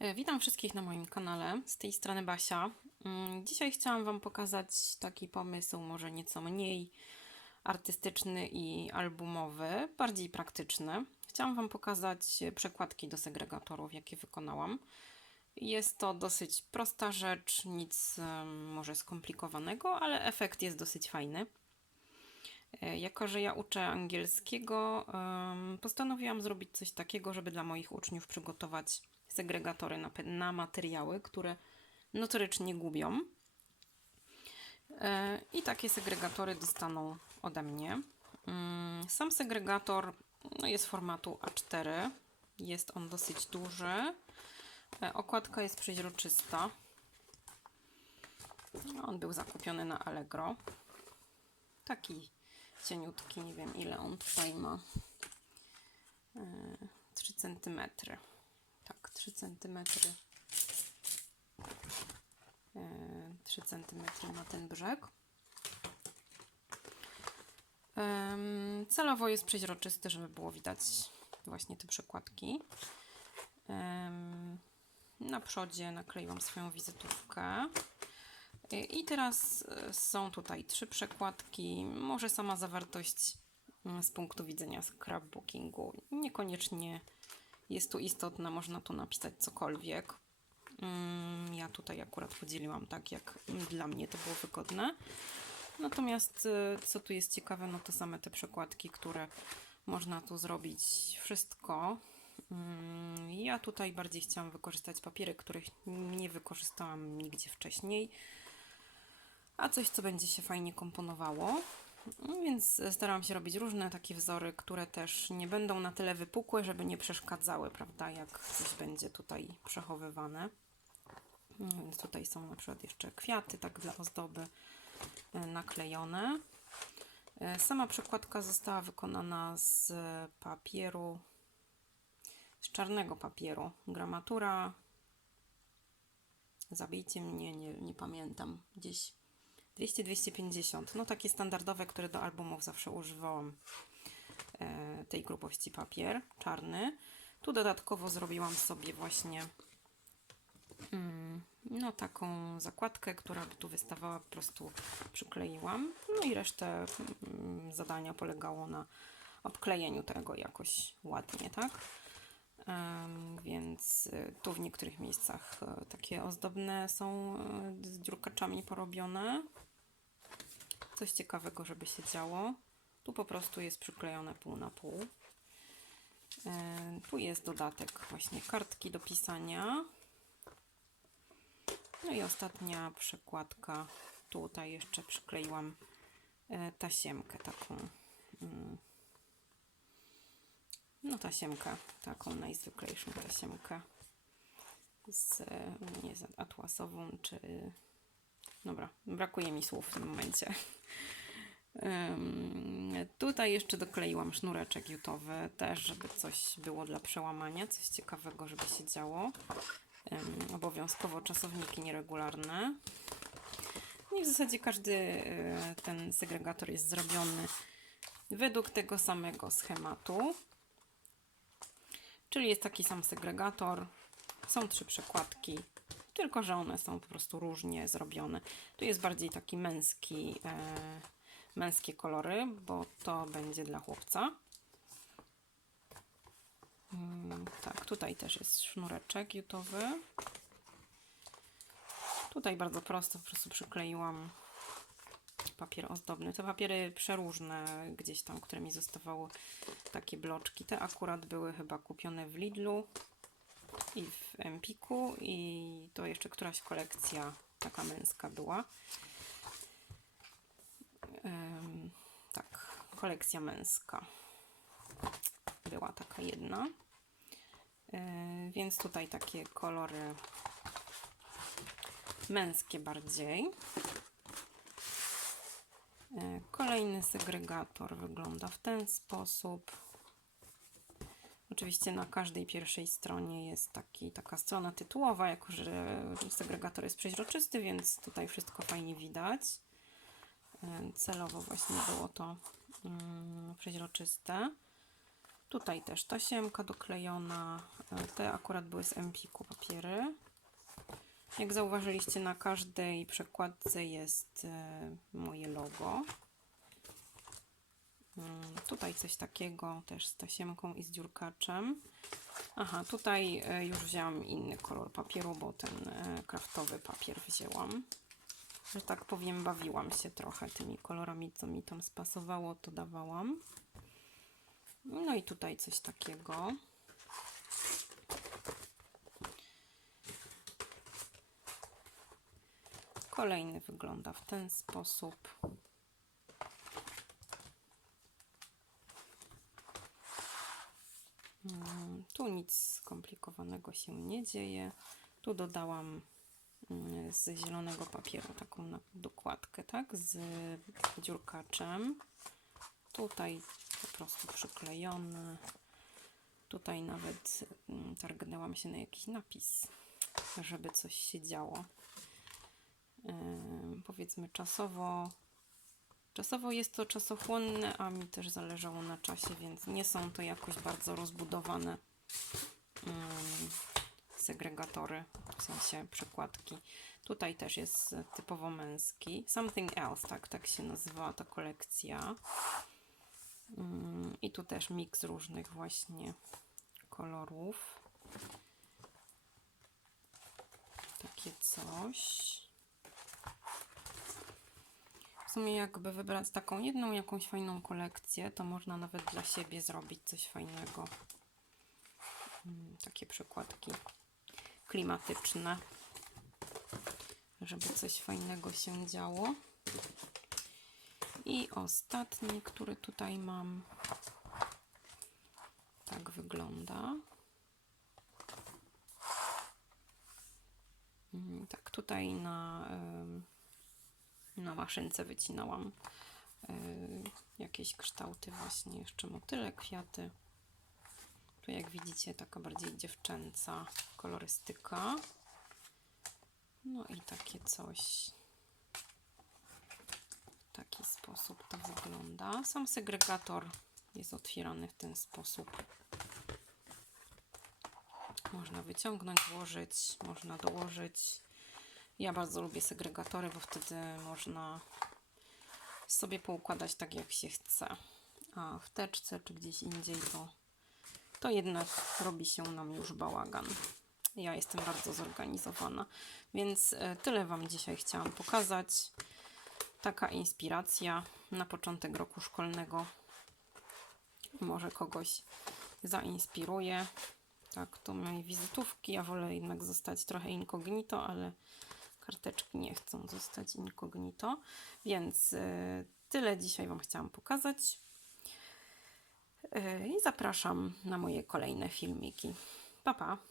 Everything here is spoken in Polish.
E, Witam wszystkich na moim kanale. Z tej strony Basia. Mm, Dzisiaj chciałam Wam pokazać taki pomysł, może nieco mniej artystyczny i albumowy, bardziej praktyczny. Chciałam Wam pokazać e, przekładki do segregatorów, jakie wykonałam. Jest to dosyć prosta rzecz, nic może skomplikowanego, ale efekt jest dosyć fajny. E, Jako, że ja uczę angielskiego, postanowiłam zrobić coś takiego, żeby dla moich uczniów przygotować segregatory na, na materiały, które notorycznie gubią. E, I takie segregatory dostaną ode mnie. Mm, Sam segregator no, jest formatu A4. Jest on dosyć duży. E, Okładka jest przeźroczysta. No, On był zakupiony na Allegro. Taki cieniutki, nie wiem ile on tutaj ma. E, 3 cm. Tak, 3 cm. 3 cm na ten brzeg. Celowo jest przeźroczysty, żeby było widać właśnie te przekładki. Na przodzie nakleiłam swoją wizytówkę. I- I teraz e, są tutaj trzy przekładki. Może sama zawartość mm, z punktu widzenia scrapbookingu niekoniecznie jest tu istotna, można tu napisać cokolwiek. Mm, Ja tutaj akurat podzieliłam tak, jak dla mnie to było wygodne. Natomiast e, co tu jest ciekawe, no to same te przekładki, które można tu zrobić wszystko. Mm, Ja tutaj bardziej chciałam wykorzystać papiery, których nie wykorzystałam nigdzie wcześniej, a coś, co będzie się fajnie komponowało. No Więc starałam się robić różne takie wzory, które też nie będą na tyle wypukłe, żeby nie przeszkadzały, prawda, jak coś będzie tutaj przechowywane. No Więc tutaj są na przykład jeszcze kwiaty, tak dla ozdoby e, naklejone. E, Sama przekładka została wykonana z papieru, z czarnego papieru. Gramatura, zabijcie mnie, nie, nie pamiętam, gdzieś 200-250. No takie standardowe, które do albumów zawsze używałam e, tej grubości papier, czarny. Tu dodatkowo zrobiłam sobie właśnie mm, no taką zakładkę, która by tu wystawała, po prostu przykleiłam. No i resztę mm, zadania polegało na obklejeniu tego jakoś ładnie, tak? Więc y, tu w niektórych miejscach y, takie ozdobne są z dziurkaczami porobione. Coś ciekawego, żeby się działo. Tu po prostu jest przyklejone pół na pół. E, Tu jest dodatek właśnie kartki do pisania. No i ostatnia przekładka. Tutaj jeszcze przykleiłam e, tasiemkę taką. mm, No tasiemkę, taką najzwyklejszą tasiemkę z, nie z atłasową, czy... Dobra, brakuje mi słów w tym momencie. Tutaj jeszcze dokleiłam sznureczek jutowy, też żeby coś było dla przełamania, coś ciekawego, żeby się działo. Obowiązkowo czasowniki nieregularne. No i w zasadzie każdy y, ten segregator jest zrobiony według tego samego schematu. Czyli jest taki sam segregator, są trzy przekładki, tylko że one są po prostu różnie zrobione. Tu jest bardziej taki męski, e, męskie kolory, bo to będzie dla chłopca. Mm, tak, tutaj też jest sznureczek jutowy. Tutaj bardzo prosto po prostu przykleiłam papier ozdobny. Te papiery przeróżne gdzieś tam, które mi zostawały takie bloczki. Te akurat były chyba kupione w Lidlu i w Empiku i to jeszcze któraś kolekcja taka męska była. Em, tak, kolekcja męska. Była taka jedna. E, więc tutaj takie kolory męskie bardziej. E, Kolejny segregator wygląda w ten sposób. Oczywiście na każdej pierwszej stronie jest taki, taka strona tytułowa, jako że segregator jest przeźroczysty, więc tutaj wszystko fajnie widać. Celowo właśnie było to mm, przeźroczyste. Tutaj też tasiemka doklejona. E, Te akurat były z Empiku papiery. Jak zauważyliście, na każdej przekładce jest e, moje logo. Mm, Tutaj coś takiego też z tasiemką i z dziurkaczem. Aha, tutaj e, już wzięłam inny kolor papieru, bo ten e, kraftowy papier wzięłam. Że tak powiem, bawiłam się trochę tymi kolorami, co mi tam spasowało, to dawałam. No i tutaj coś takiego. Kolejny wygląda w ten sposób. Tu nic skomplikowanego się nie dzieje. Tu dodałam mm, z zielonego papieru taką dokładkę, tak? Z dziurkaczem. Tutaj po prostu przyklejone. Tutaj nawet mm, targnęłam się na jakiś napis, żeby coś się działo. Ym, powiedzmy czasowo. Czasowo jest to czasochłonne, a mi też zależało na czasie, więc nie są to jakoś bardzo rozbudowane ym, segregatory, w sensie przekładki. Tutaj też jest typowo męski. Something else, tak, tak się nazywała ta kolekcja. Mm, I tu też miks różnych właśnie kolorów. Takie coś. W sumie jakby wybrać taką jedną jakąś fajną kolekcję, to można nawet dla siebie zrobić coś fajnego. Mm, Takie przykładki klimatyczne, żeby coś fajnego się działo. I ostatni, który tutaj mam, tak wygląda. Mm, Tak, tutaj na, na maszynce wycinałam y, jakieś kształty, właśnie jeszcze motyle, kwiaty. Tu jak widzicie taka bardziej dziewczęca kolorystyka. No i takie coś. W taki sposób to wygląda. Sam segregator jest otwierany w ten sposób. Można wyciągnąć, włożyć, można dołożyć. Ja bardzo lubię segregatory, bo wtedy można sobie poukładać tak jak się chce. A w teczce czy gdzieś indziej to, to jednak robi się nam już bałagan. Ja jestem bardzo zorganizowana, więc e, tyle Wam dzisiaj chciałam pokazać. Taka inspiracja na początek roku szkolnego. Może kogoś zainspiruje. Tak, to moje wizytówki. Ja wolę jednak zostać trochę incognito, ale karteczki nie chcą zostać incognito. Więc y, tyle dzisiaj Wam chciałam pokazać. Y, I zapraszam na moje kolejne filmiki. Pa, pa!